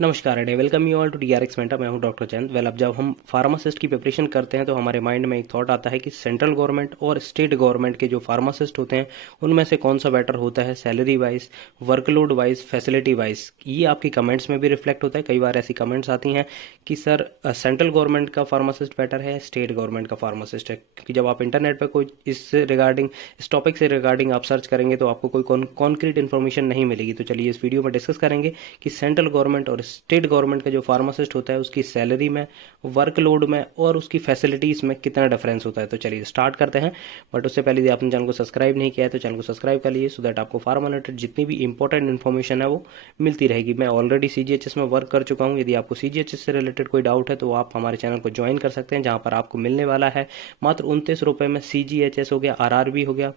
नमस्कार एडे, welcome you all to DRX mentor. मैं हूं डॉक्टर चंद। अब जब हम फार्मासिस्ट की प्रिपरेशन करते हैं तो हमारे माइंड में एक थॉट आता है कि सेंट्रल गवर्नमेंट और स्टेट गवर्नमेंट के जो फार्मासिस्ट होते हैं उनमें से कौन सा बेटर होता है, salary wise, workload wise, facility wise. ये आपकी कमेंट्स में भी रिफ्लेक्ट होता है। कई बार ऐसी कमेंट्स आती हैं कि सर सेंट्रल गवर्नमेंट का फार्मासिस्ट बेटर है, स्टेट गवर्नमेंट का फार्मासिस्ट है। क्योंकि जब आप इंटरनेट पर कोई इस टॉपिक से रिगार्डिंग आप सर्च करेंगे तो आपको कोई कॉन्क्रीट इन्फॉर्मेशन नहीं मिलेगी। तो चलिए इस वीडियो में डिस्कस करेंगे कि सेंट्रल गवर्नमेंट और स्टेट गवर्नमेंट का जो फार्मासिस्ट होता है उसकी सैलरी में, वर्कलोड में और उसकी फैसिलिटीज़ में कितना डिफरेंस होता है। तो चलिए स्टार्ट करते हैं। बट उससे पहले यदि आपने चैनल को सब्सक्राइब नहीं किया है तो चैनल को सब्सक्राइब कर लीजिए, सो दैट आपको फार्मा रिलेटेड जितनी भी इंपॉर्टेंट इन्फॉर्मेशन है वो मिलती रहेगी। मैं ऑलरेडी सीजीएचएस में वर्क कर चुका हूँ। यदि आपको सीजीएचएस से रिलेटेड कोई डाउट है तो आप हमारे चैनल को ज्वाइन कर सकते हैं, जहाँ पर आपको मिलने वाला है मात्र 29 रुपये में सीजीएचएस हो गया, आरआरबी हो गया,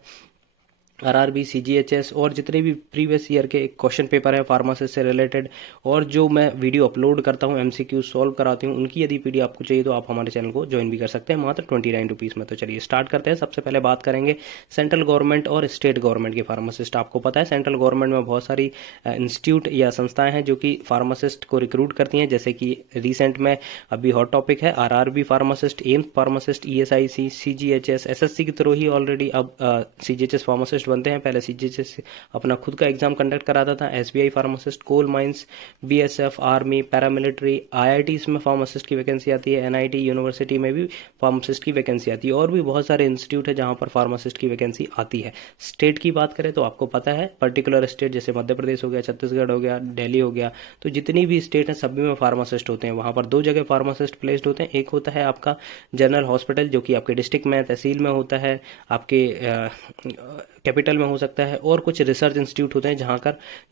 आरआरबी, सीजीएचएस और जितने भी प्रीवियस ईयर के क्वेश्चन पेपर है फार्मासिस्ट से रिलेटेड, और जो मैं वीडियो अपलोड करता हूँ, एमसीक्यू सॉल्व कराती हूँ, उनकी यदि पीडी आपको चाहिए तो आप हमारे चैनल को ज्वाइन भी कर सकते हैं मात्र 29 रुपीज़ में। तो चलिए स्टार्ट करते हैं। सबसे पहले बात करेंगे सेंट्रल गवर्नमेंट और स्टेट गवर्नमेंट के फार्मासिस्ट। आपको पता है सेंट्रल गवर्नमेंट में बहुत सारी इंस्टीट्यूट या संस्थाएं हैं जो कि फार्मासिस्ट को रिक्रूट करती हैं, जैसे कि रिसेंट में अभी हॉट टॉपिक है RRB pharmacist, AIIMS pharmacist, ESIC, CGHS, SSC की थ्रू ही ऑलरेडी अब सीजीएचएस फार्मासिस्ट बनते हैं। पहले सीजीएचएस अपना खुद का एग्जाम कंडक्ट कराता था। SBI pharmacist, coal mines, BSF, army, paramilitary, IITs में फार्मासिस्ट की वैकेंसी आती है, एनआईटी यूनिवर्सिटी में भी फार्मासिस्ट की वैकेंसी आती है, और भी बहुत सारे इंस्टीट्यूट है जहां पर फार्मासिस्ट की वैकेंसी आती है। स्टेट की बात करें तो आपको पता है पर्टिकुलर स्टेट जैसे मध्य प्रदेश हो गया, छत्तीसगढ़ हो गया, दिल्ली हो गया, तो जितनी भी स्टेट है सभी में फार्मासिस्ट होते हैं। वहां पर दो जगह फार्मासिस्ट प्लेस्ड होते हैं। एक होता है आपका जनरल हॉस्पिटल जो कि आपके डिस्ट्रिक्ट में, तहसील में होता है, आपके कैपिटल में हो सकता है, और कुछ रिसर्च इंस्टीट्यूट होते हैं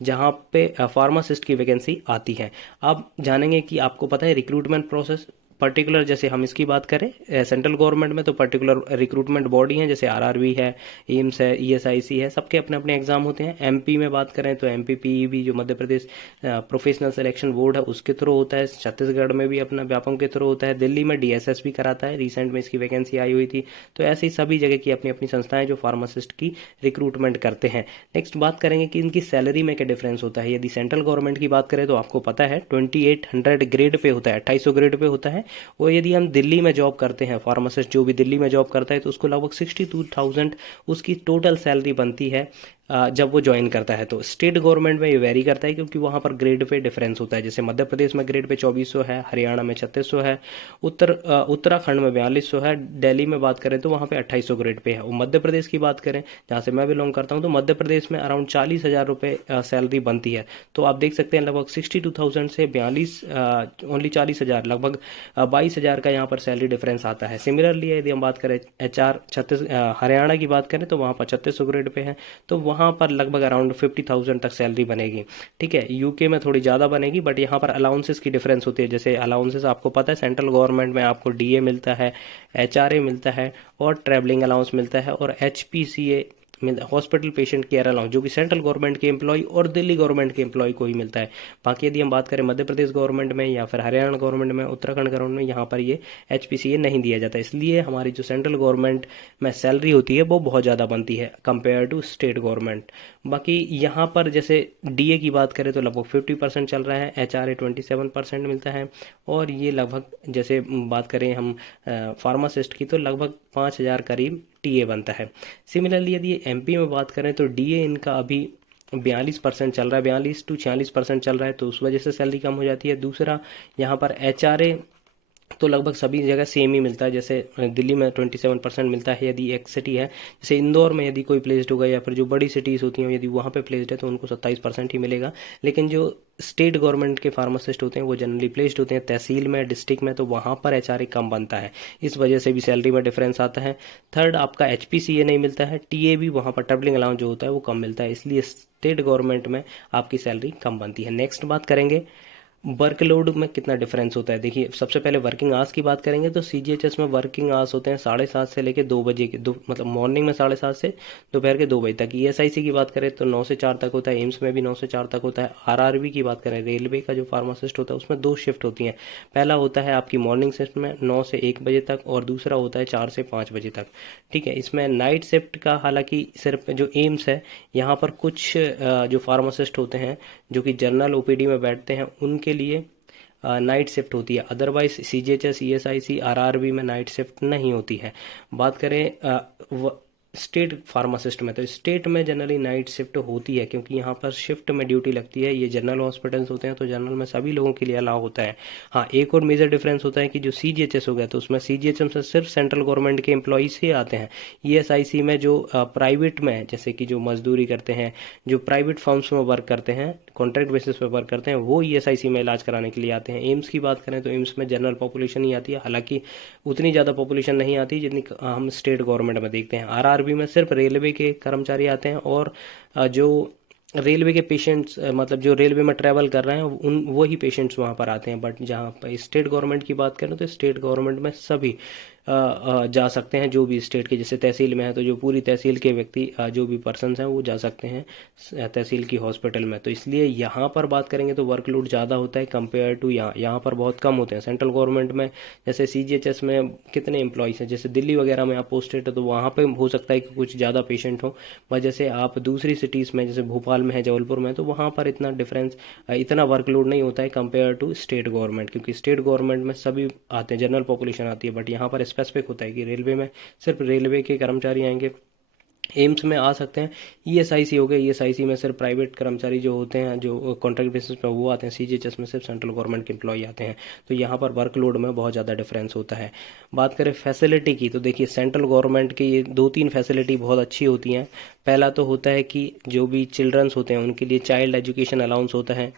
जहाँ पे फार्मासिस्ट की वैकेंसी आती है। अब जानेंगे कि आपको पता है रिक्रूटमेंट प्रोसेस पर्टिकुलर, जैसे हम इसकी बात करें सेंट्रल गवर्नमेंट में तो पर्टिकुलर रिक्रूटमेंट बॉडी है, जैसे आरआरबी है, एम्स है, ईएसआईसी है, सबके अपने अपने एग्जाम होते हैं। एमपी में बात करें तो एमपीपीईबी जो Madhya Pradesh professional selection board है उसके थ्रू होता है। छत्तीसगढ़ में भी अपना व्यापम के थ्रू होता है। दिल्ली में डीएसएस भी कराता है, रिसेंट में इसकी वैकेंसी आई हुई थी। तो ऐसे ही सभी जगह की अपनी अपनी संस्थाएं जो फार्मासिस्ट की रिक्रूटमेंट करते हैं। नेक्स्ट बात करेंगे कि इनकी सैलरी में क्या डिफरेंस होता है। यदि सेंट्रल गवर्नमेंट की बात करें तो आपको पता है 2800 ग्रेड पे होता है, 2800 ग्रेड पे होता है। और यदि हम दिल्ली में जॉब करते हैं, फार्मासिस्ट जो भी दिल्ली में जॉब करता है तो उसको लगभग 62,000 उसकी टोटल सैलरी बनती है जब वो ज्वाइन करता है। तो स्टेट गवर्नमेंट में ये वेरी करता है क्योंकि वहाँ पर ग्रेड पे डिफरेंस होता है। जैसे मध्य प्रदेश में ग्रेड पे 2400 है, हरियाणा में 3600 है, उत्तराखंड में 4200 है, दिल्ली में बात करें तो वहाँ पे 2800 ग्रेड पे है। और मध्य प्रदेश की बात करें जहाँ से मैं बिलोंग करता हूँ तो मध्य प्रदेश में अराउंड 40,000 रुपये सैलरी बनती है। तो आप देख सकते हैं लगभग 62,000 से 42 ओनली 40,000, लगभग 22,000 का यहाँ पर सैलरी डिफरेंस आता है। सिमिलरली यदि हम बात करें हरियाणा की बात करें तो वहाँ पर 3600 ग्रेड पे है, तो वहाँ पर लगभग अराउंड 50,000 तक सैलरी बनेगी। ठीक है, यूके में थोड़ी ज़्यादा बनेगी, बट यहाँ पर अलाउंसेस की डिफरेंस होती है। जैसे अलाउंसेस आपको पता है सेंट्रल गवर्नमेंट में आपको डीए मिलता है, एचआरए मिलता है, और ट्रैवलिंग अलाउंस मिलता है, और HPCA hospital patient care allowance जो कि सेंट्रल गवर्नमेंट के एम्प्लॉय और दिल्ली गवर्नमेंट के एम्प्लॉय को ही मिलता है। बाकी यदि हम बात करें मध्य प्रदेश गवर्नमेंट में या फिर हरियाणा गवर्नमेंट में, उत्तराखंड गवर्नमेंट में, यहाँ पर ये एचपीसीए नहीं दिया जाता। इसलिए हमारी जो सेंट्रल गवर्नमेंट में सैलरी होती है वो बहुत ज़्यादा बनती है कंपेयर टू स्टेट गवर्नमेंट। बाकी यहाँ पर जैसे डीए की बात करें तो लगभग 50% चल रहा है, एचआरए 27% मिलता है, और ये लगभग जैसे बात करें हम फार्मासिस्ट की तो लगभग 5,000 करीब टीए बनता है। सिमिलरली यदि एमपी में बात करें तो डीए इनका अभी 42% चल रहा है, 42 to 46% चल रहा है, तो उस वजह से सैलरी कम हो जाती है। दूसरा यहाँ पर एचआरए तो लगभग सभी जगह सेम ही मिलता है। जैसे दिल्ली में 27% मिलता है यदि एक सिटी है, जैसे इंदौर में यदि कोई प्लेस्ड होगा या फिर जो बड़ी सिटीज़ होती हैं यदि वहाँ पे प्लेस्ड है तो उनको 27% ही मिलेगा। लेकिन जो स्टेट गवर्नमेंट के फार्मासिस्ट होते हैं वो जनरली प्लेस्ड होते हैं तहसील में, डिस्ट्रिक्ट में, तो वहाँ पर एचआरए कम बनता है, इस वजह से भी सैलरी में डिफरेंस आता है। थर्ड, आपका एचपीसीए नहीं मिलता है, टीए भी वहाँ पर ट्रैवलिंग अलाउंस जो होता है वो कम मिलता है, इसलिए स्टेट गवर्नमेंट में आपकी सैलरी कम बनती है। नेक्स्ट बात करेंगे वर्कलोड में कितना डिफरेंस होता है। देखिए सबसे पहले वर्किंग आवर्स की बात करेंगे तो सीजीएचएस में वर्किंग आवर्स होते हैं 7:30 से लेकर 2 बजे के, मतलब मॉर्निंग में 7:30 से दोपहर के 2 बजे तक। ईएसआईसी की बात करें तो 9 से 4 तक होता है, एम्स में भी 9 से 4 तक होता है। आरआरबी की बात करें, रेलवे का जो फार्मासिस्ट होता है उसमें 2 शिफ्ट होती हैं। पहला होता है आपकी मॉर्निंग शिफ्ट में 9 से 1 बजे तक, और दूसरा होता है 4 से 5 बजे तक। ठीक है, इसमें नाइट शिफ्ट का हालांकि सिर्फ जो एम्स है यहाँ पर कुछ जो फार्मासिस्ट होते हैं जो कि जनरल ओपीडी में बैठते हैं उनके के लिए नाइट शिफ्ट होती है, अदरवाइज सीजीएचएस, ईएसआईसी, आरआरबी में नाइट शिफ्ट नहीं होती है। बात करें स्टेट फार्मासिस्ट में, तो स्टेट में जनरली नाइट शिफ्ट होती है, क्योंकि यहाँ पर शिफ्ट में ड्यूटी लगती है। ये जनरल हॉस्पिटल्स होते हैं तो जनरल में सभी लोगों के लिए अलाउ होता है। हाँ, एक और मेजर डिफरेंस होता है कि जो सीजीएचएस हो गया तो उसमें सीजीएचएस में सिर्फ सेंट्रल गवर्नमेंट के एम्प्लॉइज ही आते हैं। ईएसआईसी में जो प्राइवेट में, जैसे कि जो मजदूरी करते हैं, जो प्राइवेट फर्म्स में वर्क करते हैं, कॉन्ट्रैक्ट बेसिस पे वर्क करते हैं, वो ईएसआईसी में इलाज कराने के लिए आते हैं। एम्स की बात करें तो एम्स में जनरल पॉपुलेशन ही आती है, हालांकि उतनी ज़्यादा पॉपुलेशन नहीं आती जितनी हम स्टेट गवर्नमेंट में देखते हैं। आरआरबी में सिर्फ रेलवे के कर्मचारी आते हैं, और जो रेलवे के पेशेंट्स, मतलब जो रेलवे में ट्रैवल कर रहे हैं उन वही पेशेंट्स वहाँ पर आते हैं। बट जहाँ पर स्टेट गवर्नमेंट की बात करें तो स्टेट गवर्नमेंट में सभी जा सकते हैं, जो भी स्टेट के, जैसे तहसील में है तो जो पूरी तहसील के व्यक्ति, जो भी पर्सनस हैं वो जा सकते हैं तहसील की हॉस्पिटल में। तो इसलिए यहाँ पर बात करेंगे तो वर्कलोड ज़्यादा होता है कंपेयर टू यहाँ पर बहुत कम होते हैं। सेंट्रल गवर्नमेंट में जैसे सीजीएचएस में कितने एम्प्लॉइज़ हैं, जैसे दिल्ली वगैरह में आप पोस्टेड है तो वहाँ पे हो सकता है कि कुछ ज़्यादा पेशेंट हो, बट जैसे आप दूसरी सिटीज़ में, जैसे भोपाल में है, जबलपुर में, तो वहाँ पर इतना डिफरेंस, इतना वर्कलोड नहीं होता है कंपेयर टू स्टेट गवर्नमेंट, क्योंकि स्टेट गवर्नमेंट में सभी आते हैं, जनरल पॉपुलेशन आती है। बट यहाँ पर स्पेसिफिक होता है कि रेलवे में सिर्फ रेलवे के कर्मचारी आएंगे, एम्स में आ सकते हैं। ईएसआईसी हो गया, ईएसआईसी में सिर्फ प्राइवेट कर्मचारी जो होते हैं, जो कॉन्ट्रैक्ट बेसिस पर वो आते हैं। सीजीएचएस में सिर्फ सेंट्रल गवर्नमेंट के एम्प्लॉय आते हैं। तो यहाँ पर वर्कलोड में बहुत ज़्यादा डिफरेंस होता है। बात करें फैसिलिटी की, तो देखिए सेंट्रल गवर्नमेंट की ये 2-3 फैसिलिटी बहुत अच्छी होती हैं। पहला तो होता है कि जो भी चिल्ड्रंस होते हैं उनके लिए चाइल्ड एजुकेशन अलाउंस होता है,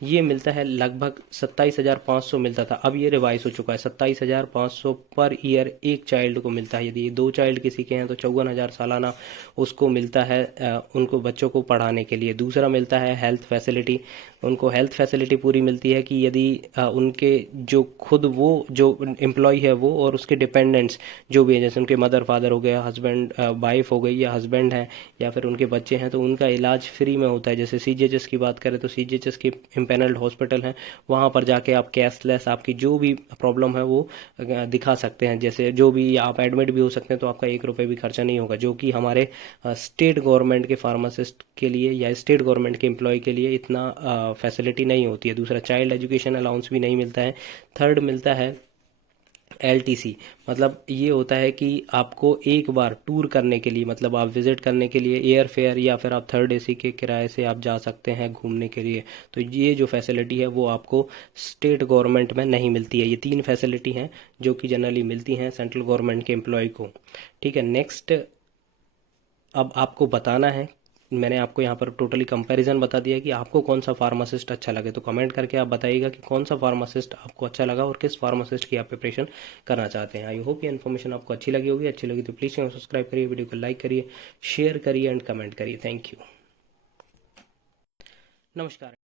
ये मिलता है लगभग 27,500 मिलता था, अब ये रिवाइज हो चुका है 27,500 पर ईयर एक चाइल्ड को मिलता है। यदि 2 चाइल्ड किसी के हैं तो 54,000 सालाना उसको मिलता है उनको बच्चों को पढ़ाने के लिए। दूसरा मिलता है हेल्थ फैसिलिटी, उनको हेल्थ फैसिलिटी पूरी मिलती है कि यदि उनके जो खुद वो जो एम्प्लॉय है वो और उसके डिपेंडेंट्स जो भी है, जैसे उनके मदर फादर हो गया, हस्बैंड वाइफ हो गई, या हस्बैंड है, या फिर उनके बच्चे हैं, तो उनका इलाज फ्री में होता है। जैसे सीजीएचएस की बात करें तो सीजीएचएस के इम्पैनल्ड हॉस्पिटल हैं, वहाँ पर जाके आप कैशलेस आपकी जो भी प्रॉब्लम है वो दिखा सकते हैं। जैसे जो भी आप एडमिट भी हो सकते हैं तो आपका 1 रुपये भी खर्चा नहीं होगा, जो कि हमारे स्टेट गवर्नमेंट के फार्मासिस्ट के लिए या स्टेट गवर्नमेंट के एम्प्लॉय के लिए इतना फैसिलिटी नहीं होती है। दूसरा, चाइल्ड एजुकेशन अलाउंस भी नहीं मिलता है। थर्ड मिलता है एलटीसी, मतलब ये होता है कि आपको एक बार टूर करने के लिए, मतलब आप विजिट करने के लिए एयर फेयर या फिर आप थर्ड एसी के किराए से आप जा सकते हैं घूमने के लिए। तो ये जो फैसिलिटी है वो आपको स्टेट गवर्नमेंट में नहीं मिलती है। ये 3 फैसिलिटी हैं जो कि जनरली मिलती हैं सेंट्रल गवर्नमेंट के एम्प्लॉय को। ठीक है, नेक्स्ट अब आपको बताना है, मैंने आपको यहाँ पर टोटली कंपैरिजन बता दिया कि आपको कौन सा फार्मासिस्ट अच्छा लगे। तो कमेंट करके आप बताइएगा कि कौन सा फार्मासिस्ट आपको अच्छा लगा और किस फार्मासिस्ट की आप प्रिपरेशन करना चाहते हैं। आई होप ये इन्फॉर्मेशन आपको अच्छी लगी होगी। अच्छी लगी तो प्लीज़ चैनल सब्सक्राइब करिए, वीडियो को लाइक करिए, शेयर करिए एंड कमेंट करिए। Thank you. नमस्कार।